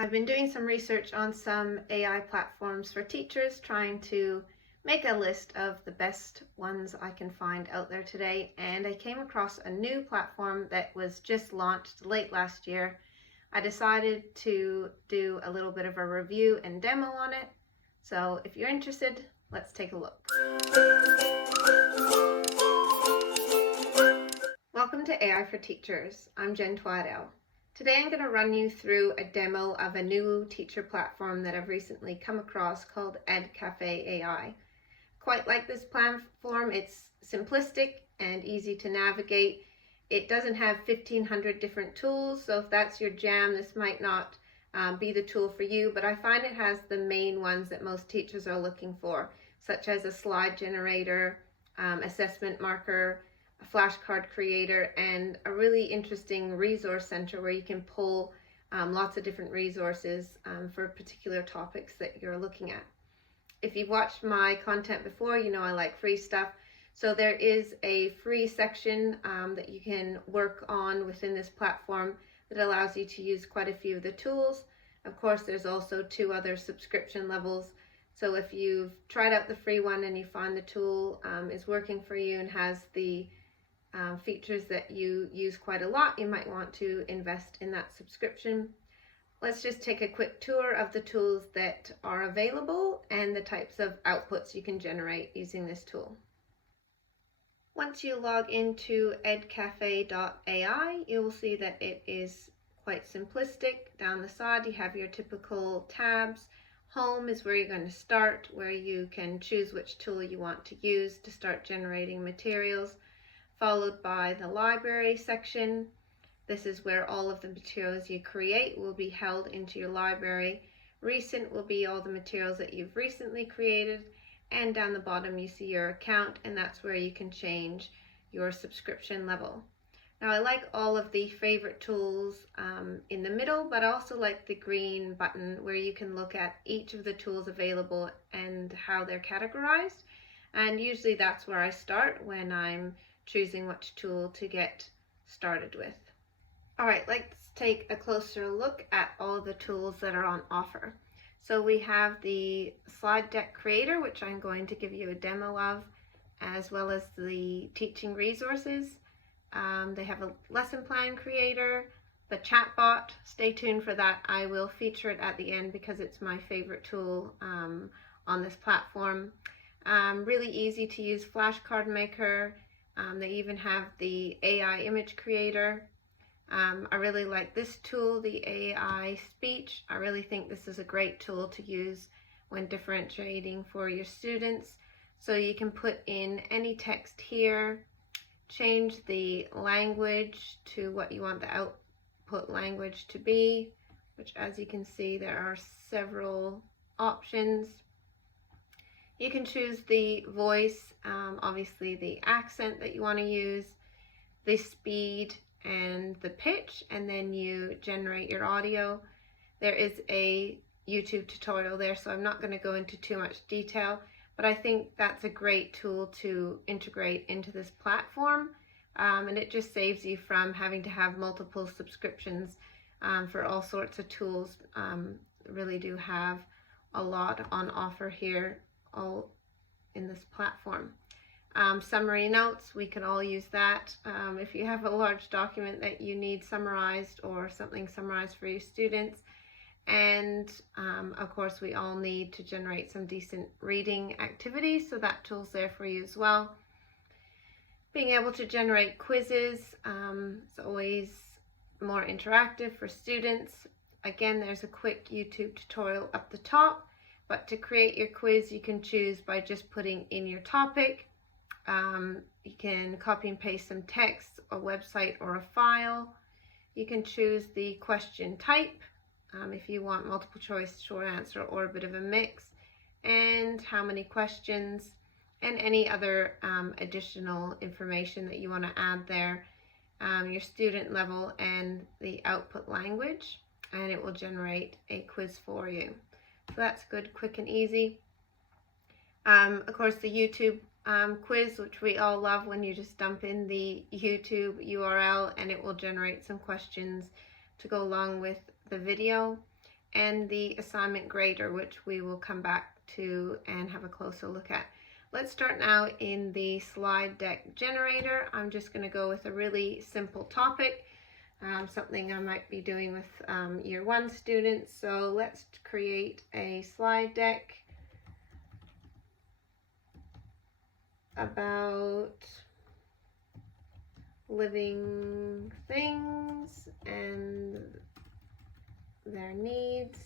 I've been doing some research on some AI platforms for teachers, trying to make a list of the best ones I can find out there today, and I came across a new platform that was just launched late last year. I decided to do a little bit of a review and demo on it, so if you're interested, let's take a look. Welcome to AI for Teachers. I'm Jen Twaddell. Today I'm going to run you through a demo of a new teacher platform that I've recently come across called Edcafe.AI. Quite like this platform, it's simplistic and easy to navigate. It doesn't have 1,500 different tools, so if that's your jam, this might not be the tool for you, but I find it has the main ones that most teachers are looking for, such as a slide generator, assessment marker, a flashcard creator, and a really interesting resource center where you can pull lots of different resources for particular topics that you're looking at. If you've watched my content before, you know I like free stuff. So there is a free section that you can work on within this platform that allows you to use quite a few of the tools. Of course, there's also 2 other subscription levels. So if you've tried out the free one and you find the tool is working for you and has the features that you use quite a lot, you might want to invest in that subscription. Let's just take a quick tour of the tools that are available and the types of outputs you can generate using this tool. Once you log into Edcafe.AI, you will see that it is quite simplistic. Down the side you have your typical tabs. Home is where you're going to start, where you can choose which tool you want to use to start generating materials, followed by the library section. This is where all of the materials you create will be held into your library. Recent will be all the materials that you've recently created, and down the bottom you see your account, and that's where you can change your subscription level. Now I like all of the favorite tools in the middle, but I also like the green button where you can look at each of the tools available and how they're categorized, and usually that's where I start when I'm choosing which tool to get started with. All right, let's take a closer look at all the tools that are on offer. So we have the slide deck creator, which I'm going to give you a demo of, as well as the teaching resources. They have a lesson plan creator, the chatbot. Stay tuned for that. I will feature it at the end because it's my favorite tool on this platform. Really easy to use flashcard maker. They even have the AI image creator. I really like this tool, the AI speech. I really think this is a great tool to use when differentiating for your students. So you can put in any text here, change the language to what you want the output language to be, which, as you can see, there are several options. You can choose the voice, obviously the accent that you want to use, the speed and the pitch, and then you generate your audio. There is a YouTube tutorial there, so I'm not going to go into too much detail, but I think that's a great tool to integrate into this platform, and it just saves you from having to have multiple subscriptions for all sorts of tools. Really do have a lot on offer here all in this platform. Summary notes, we can all use that. If you have a large document that you need summarized or something summarized for your students. And of course we all need to generate some decent reading activities, so that tool's there for you as well. Being able to generate quizzes is always more interactive for students. Again, there's a quick YouTube tutorial up the top, but to create your quiz you can choose by just putting in your topic. You can copy and paste some text, a website or a file. You can choose the question type if you want multiple choice, short answer, or a bit of a mix, and how many questions, and any other additional information that you want to add there, your student level and the output language, and it will generate a quiz for you. So that's good, quick and easy. Of course, the YouTube quiz, which we all love, when you just dump in the YouTube URL and it will generate some questions to go along with the video. and the assignment grader, which we will come back to and have a closer look at. Let's start now in the slide deck generator. I'm just going to go with a really simple topic, something I might be doing with year 1 students. So let's create a slide deck about living things and their needs.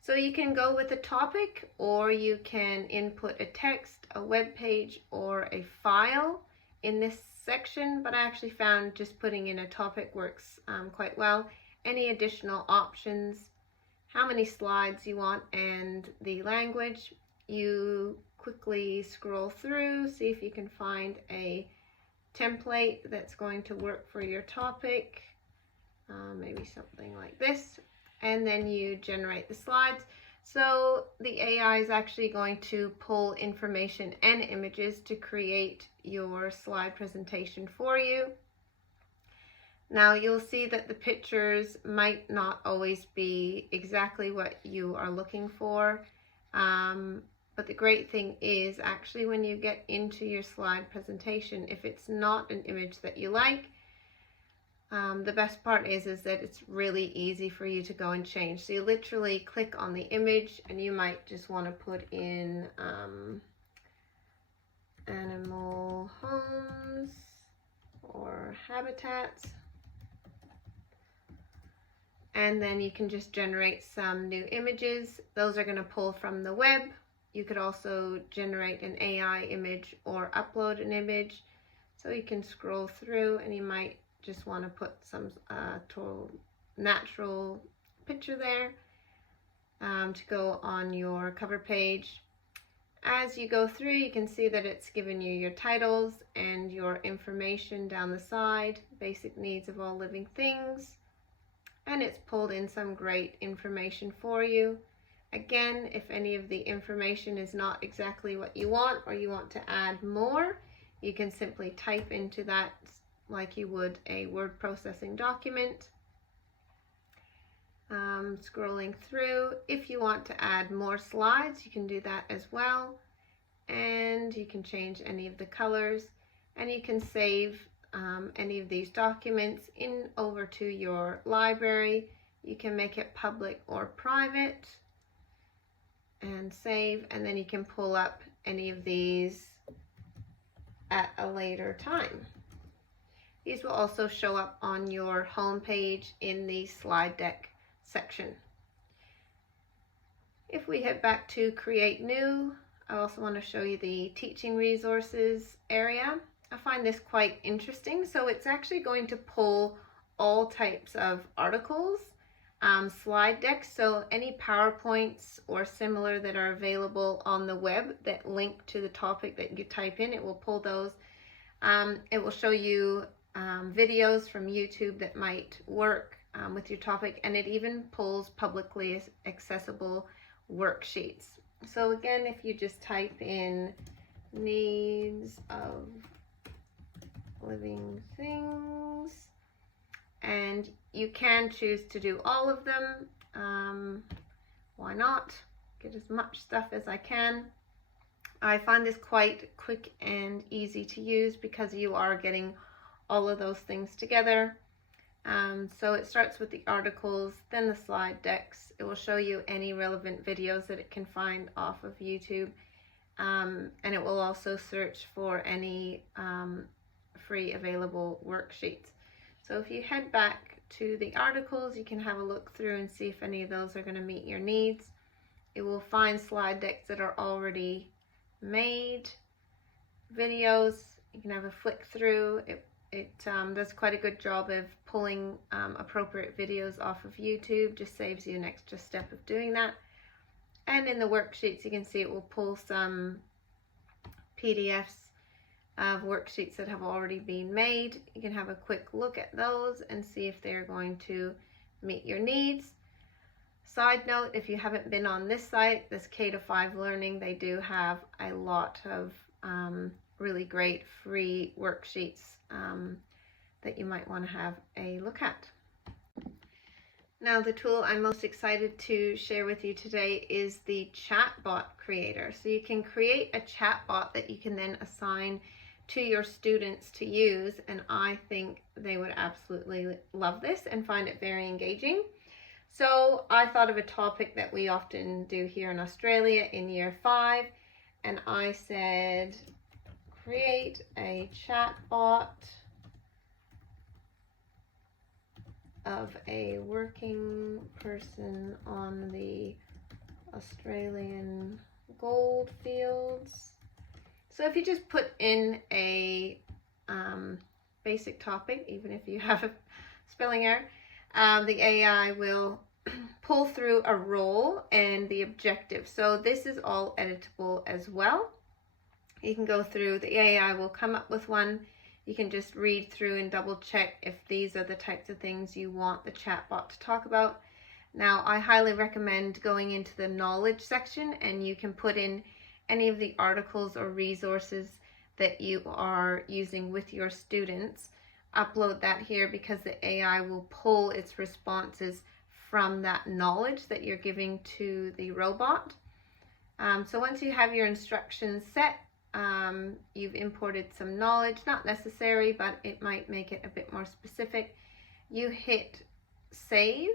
So you can go with a topic, or you can input a text, a web page, or a file in this section, but I actually found just putting in a topic works quite well. Any additional options, how many slides you want, and the language. You quickly scroll through, see if you can find a template that's going to work for your topic, maybe something like this, and then you generate the slides. So the AI is actually going to pull information and images to create your slide presentation for you. Now you'll see that the pictures might not always be exactly what you are looking for, but the great thing is actually when you get into your slide presentation, if it's not an image that you like, the best part is that it's really easy for you to go and change. So you literally click on the image, and you might just want to put in animal homes or habitats, and then you can just generate some new images. Those are going to pull from the web. You could also generate an AI image or upload an image. So you can scroll through, and you might just want to put some natural picture there to go on your cover page. As you go through, you can see that it's given you your titles and your information down the side, basic needs of all living things, and it's pulled in some great information for you. Again, if any of the information is not exactly what you want, or you want to add more, you can simply type into that like you would a word processing document. Scrolling through, if you want to add more slides, you can do that as well, and you can change any of the colors, and you can save any of these documents over to your library. You can make it public or private and save, and then you can pull up any of these at a later time. These will also show up on your home page in the slide deck section. If we head back to create new, I also want to show you the teaching resources area. I find this quite interesting. So it's actually going to pull all types of articles, slide decks, so any PowerPoints or similar that are available on the web that link to the topic that you type in, it will pull those. It will show you videos from YouTube that might work with your topic, and it even pulls publicly accessible worksheets. So again, if you just type in needs of living things, and you can choose to do all of them. Why not? Get as much stuff as I can. I find this quite quick and easy to use because you are getting all of those things together. So it starts with the articles, then the slide decks. It will show you any relevant videos that it can find off of YouTube, and it will also search for any free available worksheets. So if you head back to the articles, you can have a look through and see if any of those are going to meet your needs. It will find slide decks that are already made, videos. You can have a flick through. It does quite a good job of pulling appropriate videos off of YouTube, just saves you an extra step of doing that. And in the worksheets, you can see it will pull some PDFs of worksheets that have already been made. You can have a quick look at those and see if they're going to meet your needs. Side note, if you haven't been on this site, this K-5 Learning, they do have a lot of really great free worksheets that you might want to have a look at. Now, the tool I'm most excited to share with you today is the chatbot creator. So you can create a chatbot that you can then assign to your students to use, and I think they would absolutely love this and find it very engaging. So I thought of a topic that we often do here in Australia in year 5, and I said create a chatbot of a working person on the Australian gold fields. So if you just put in a basic topic, even if you have a spelling error, the AI will pull through a role and the objective. So this is all editable as well. You can go through, the AI will come up with one. You can just read through and double check if these are the types of things you want the chatbot to talk about. Now, I highly recommend going into the knowledge section, and you can put in any of the articles or resources that you are using with your students. Upload that here, because the AI will pull its responses from that knowledge that you're giving to the robot. So once you have your instructions set, you've imported some knowledge, not necessary, but it might make it a bit more specific. You hit save,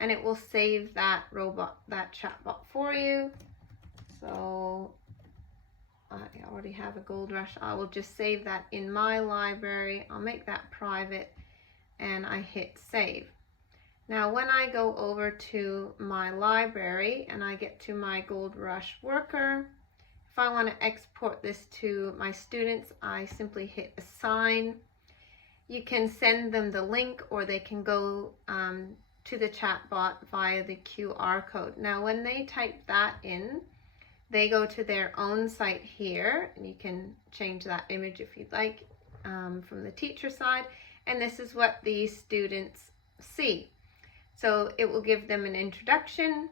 and it will save that chatbot for you. So I already have a Gold Rush. I will just save that in my library. I'll make that private, and I hit save. Now, when I go over to my library and I get to my Gold Rush worker, if I want to export this to my students, I simply hit assign. You can send them the link, or they can go to the chatbot via the QR code. Now, when they type that in, they go to their own site here, and you can change that image if you'd like from the teacher side, and this is what the students see. So it will give them an introduction,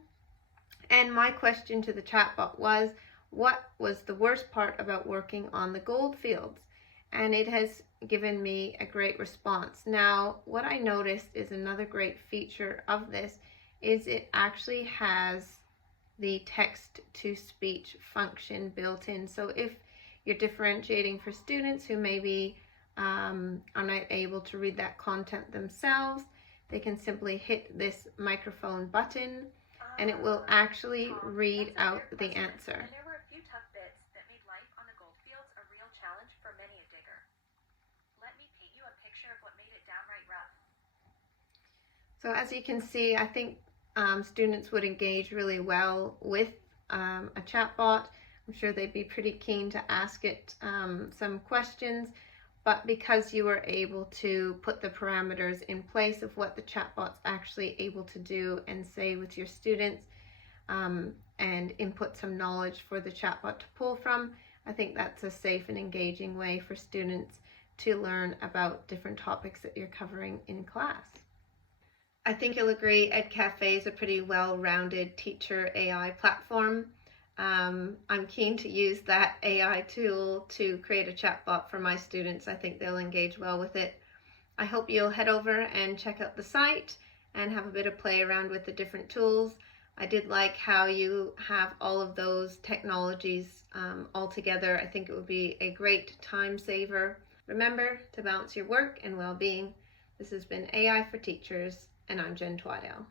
and my question to the chatbot was, what was the worst part about working on the gold fields? And it has given me a great response. Now, what I noticed is another great feature of this is it actually has the text-to-speech function built in. So if you're differentiating for students who maybe are not able to read that content themselves, they can simply hit this microphone button, and it will actually read out the answer. So as you can see, I think students would engage really well with a chatbot. I'm sure they'd be pretty keen to ask it some questions, but because you were able to put the parameters in place of what the chatbot's actually able to do and say with your students, and input some knowledge for the chatbot to pull from, I think that's a safe and engaging way for students to learn about different topics that you're covering in class. I think you'll agree Edcafe is a pretty well-rounded teacher AI platform. I'm keen to use that AI tool to create a chatbot for my students. I think they'll engage well with it. I hope you'll head over and check out the site and have a bit of play around with the different tools. I did like how you have all of those technologies all together. I think it would be a great time saver. Remember to balance your work and well-being. This has been AI for Teachers, and I'm Jen Twaddell.